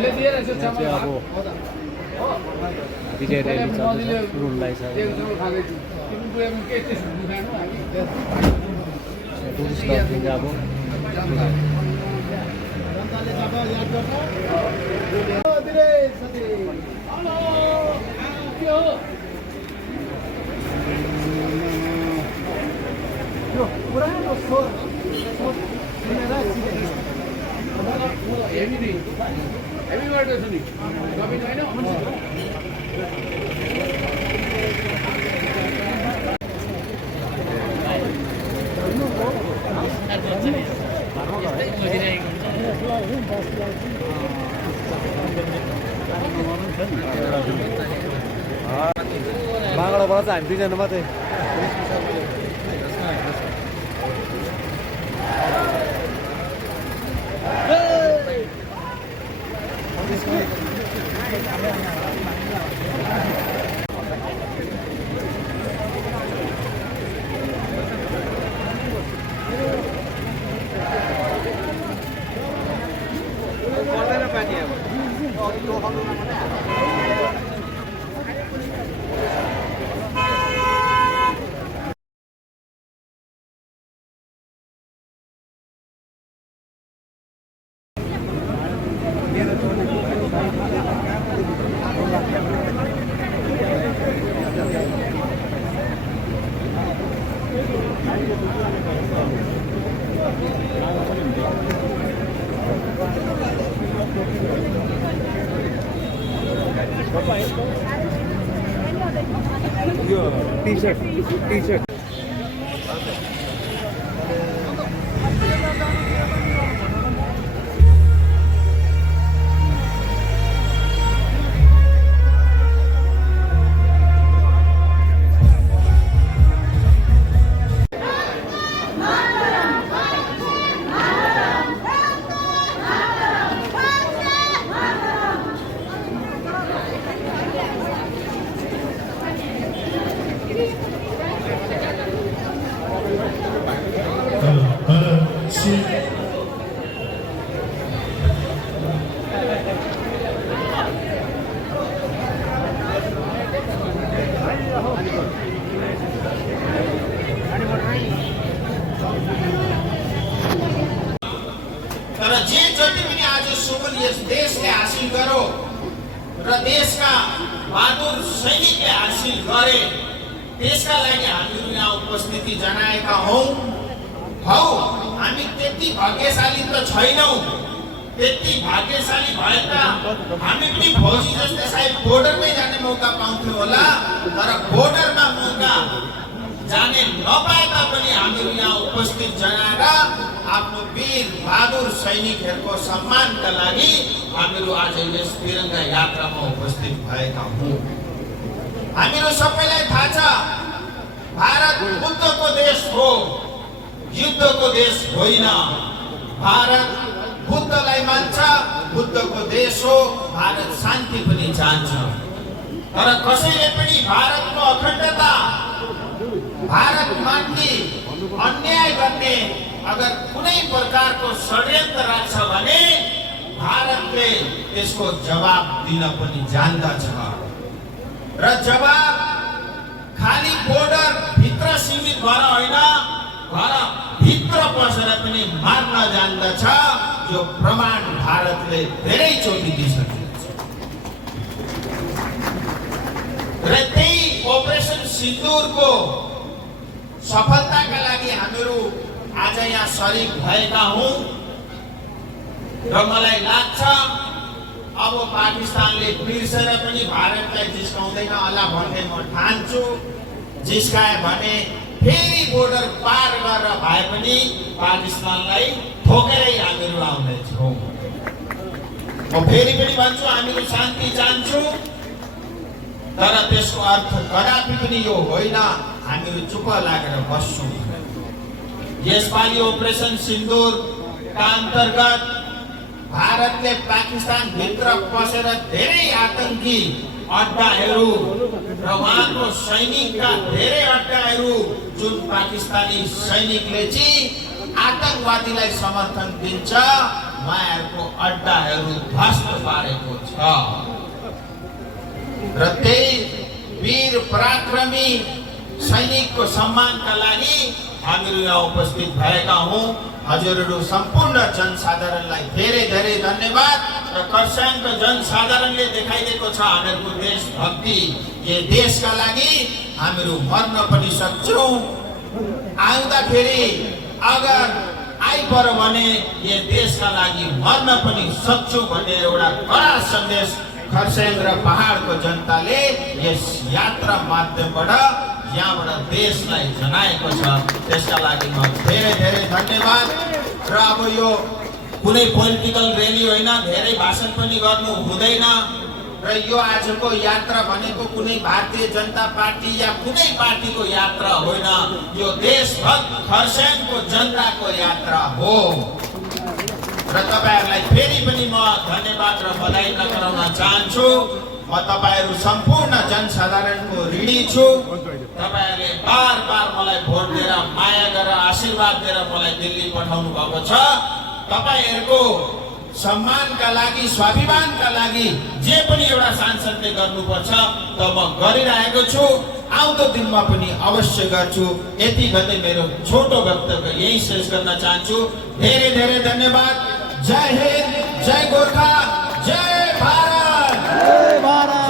अब विजय रैली चल्दैछ रुललाई छ टुरिस्ट लजिङ अब बागडाबाट चाहिँ हामी दुईजना मात्रै यो टी-शर्ट तर जे जति पनि आज सुमन यस देशले हासिल गर्यो र देशका बहादुर सैनिकले हासिल गरे त्यसका लागि हामीहरू यहाँ उपस्थिति जनाएका हौ हामी त्यति भाग्यशाली त छैनौं त्यति भाग्यशाली भए त हामी पनि फौजी जस्तै सायद बोर्डरमै जाने मौका पाउँथ्यौं होला तर बोर्डरमा मौका जाने नपाए तापनि हामीहरू यहाँ उपस्थित जनाएर आफ्नो वीर बहादुर सैनिकहरूको सम्मानका लागि हामीहरू आज यस तिरंगा यात्रामा उपस्थित भएका हौं। हामीहरू सबैलाई थाहा छ भारत बुद्धको देश हो, युद्धको देश होइन। भारत बुद्धलाई मान्छ, बुद्धको देश हो। भारत शान्ति पनि चाहन्छ। तर कसैले पनि भारतको अखण्डता, भारतमाथि अन्याय गर्ने अगर कुनै प्रकारको षड्यन्त्र राख्छ भने भारतले त्यसको जवाब दिन पनि जान्दछ र जवाब खाली बोर्डर भित्र सीमित भएर होइन, घर भित्र पसेर पनि मार्न जान्दछ, जो प्रमाण भारतले धेरै चोटि दिइसकेको छ। र त्यही अपरेसन सिन्दुरको सफलताका लागि हामीहरू आज यहाँ शरीक भएका हौं र मलाई लाग्छ अब पाकिस्तानले बिर्सेर पनि भारतलाई जिस्काउँदैन होला भन्ने म ठान्छु। जिस्काए भने फेरि बोर्डर पार गरेर भए पनि पाकिस्तानलाई ठोकेरै हामीहरू आउनेछौँ। म फेरि पनि भन्छु हामीहरू शान्ति चाहन्छौँ, तर त्यसको अर्थ कदापि पनि यो होइन हामीहरू चुप लागेर बस्छौँ। यसपालि अपरेसन सिन्दुरका अन्तर्गत भारतले पाकिस्तान भित्र पसेर धेरै आतंकी अड्डाहरू र उहाँको सैनिकका धेरै अड्डाहरू जुन पाकिस्तानी सैनिकले चाहिँ आतंकवादीलाई समर्थन दिन्छ उहाँहरूको अड्डाहरू ध्वस्त पारेको छ र त्यही वीर पराक्रमी सैनिकको सम्मानका लागि हामीहरू यहाँ उपस्थित भएका हौँ। हजुरहरू सम्पूर्ण जनसाधारणलाई धेरै धेरै धन्यवाद र खरसाङका जनसाधारणले देखाइदिएको छ हामीहरूको देशभक्ति। यो देशका लागि हामीहरू मर्न पनि सक्छौँ, आउँदाखेरि अगर आइपऱ्यो भने यो देशका लागि मर्न पनि सक्छौँ भन्ने एउटा कडा सन्देश खरसाङ र पहाडको जनताले यस यात्रा माध्यमबाट यहाँबाट देशलाई जनाएको छ। त्यसका लागि म धेरै धेरै धन्यवाद। र अब यो कुनै पोलिटिकल र्याली होइन, धेरै भाषण पनि गर्नु हुँदैन र यो आजको यात्रा भनेको कुनै भारतीय जनता पार्टी या कुनै पार्टीको यात्रा होइन, यो देशभक्त खरसाङको जनताको यात्रा हो। र तपाईहरुलाई फेरि पनि म धन्यवाद र बधाई टक्राउन चाहन्छु। म तपाईहरु सम्पूर्ण जनसाधारणको ऋणी छु। तपाईहरुले बार बार मलाई भोट दिएर माया गरेर आशीर्वाद दिएर मलाई दिल्ली पठाउनु भएको छ। तपाईहरुको सम्मानका लागि, स्वाभिमानका लागि जे पनि एउटा सांसदले गर्नुपर्छ त म गरिरहेको छु, आउँदो दिनमा पनि अवश्य गर्छु। यति भन्दै मेरो छोटो वक्तव्य यही शेष गर्न चाहन्छु। धेरै धेरै धन्यवाद। जय हिन्द, जय गोर्खा, जय भारत।